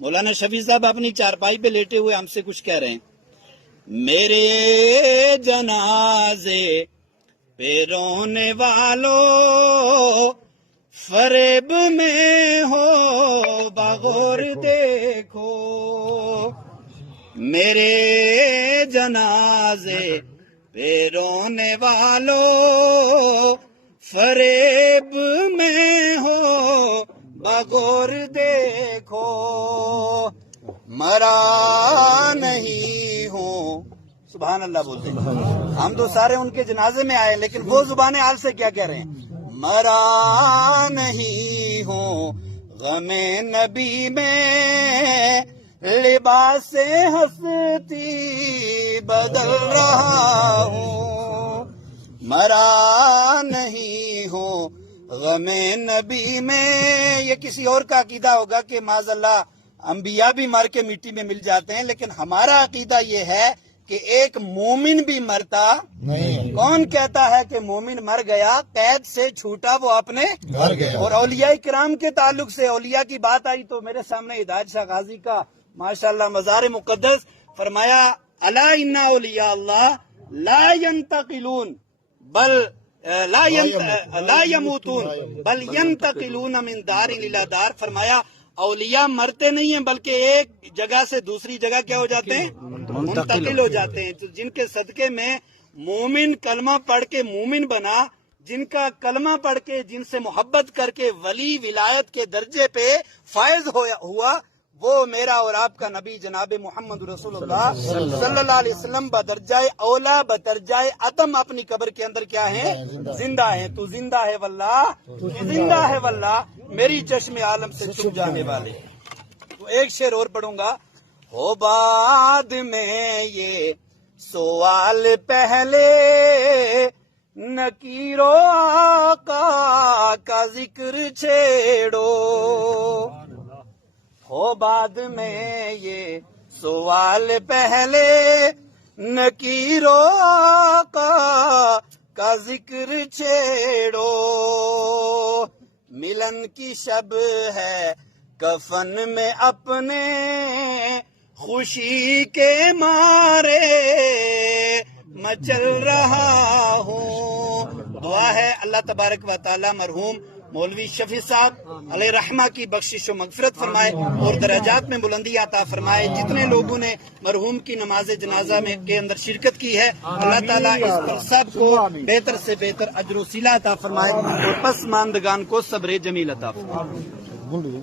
مولانا شفیع صاحب اپنی چارپائی پہ لیٹے ہوئے ہم سے کچھ کہہ رہے ہیں. میرے جنازے پہ رونے والوں فریب میں ہو بغور دیکھو. میرے جنازے پہ رونے والوں فریب میں ہو بغور دیکھو. مرا نہیں ہوں. سبحان اللہ بولتے ہیں. ہم تو سارے ان کے جنازے میں آئے لیکن وہ زبان حال سے کیا کہہ رہے ہیں؟ مرا نہیں ہوں غم نبی میں لباس ہستی بدل رہا ہوں. مرا نہیں ہوں غم نبی میں. یہ کسی اور کا عقیدہ ہوگا کہ معاذ اللہ انبیاء بھی مر کے مٹی میں مل جاتے ہیں، لیکن ہمارا عقیدہ یہ ہے کہ ایک مومن بھی مرتا نہیں. کون کہتا ہے کہ مومن مر گیا؟ قید سے چھوٹا وہ اپنے گھر گیا. اور اولیاء کرام کے تعلق سے اولیاء کی بات آئی تو میرے سامنے ہدایت شاہ غازی کا ماشاءاللہ مزار مقدس فرمایا الا ان اولیاء اللہ لا ينتقلون بل لا يموتون بل ينتقلون من دار الى دار. فرمایا اولیاء مرتے نہیں ہیں بلکہ ایک جگہ سے دوسری جگہ کیا ہو جاتے ہیں؟ منتقل ہو جاتے ہیں. تو جن کے صدقے میں مومن کلمہ پڑھ کے مومن بنا، جن کا کلمہ پڑھ کے جن سے محبت کر کے ولی ولایت کے درجے پہ فائز ہوا، وہ میرا اور آپ کا نبی جناب محمد رسول اللہ صلی اللہ علیہ وسلم بدرجائے اولا بدرجائے عدم اپنی قبر کے اندر کیا ہیں؟ زندہ ہیں. تو زندہ ہے واللہ، تو زندہ ہے واللہ میری چشم عالم سے چھپ جانے والے. تو ایک شعر اور پڑھوں گا. ہو بعد میں یہ سوال پہلے نکیرو آقا کا ذکر چھیڑو. ہو بعد میں یہ سوال پہلے نکیرو آقا کا ذکر چھیڑو. ملن کی شب ہے کفن میں اپنے خوشی کے مارے مچل رہا ہوں. دعا ہے اللہ تبارک و تعالی مرحوم مولوی شفیع صاحب علیہ رحمہ کی بخشش و مغفرت فرمائے اور درجات میں بلندی عطا فرمائے. جتنے لوگوں نے مرحوم کی نماز جنازہ میں کے اندر شرکت کی ہے اللہ تعالیٰ اس پر سب کو بہتر سے بہتر اجر و صلہ عطا فرمائے اور پسماندگان کو صبر جمیل عطا فرمائے.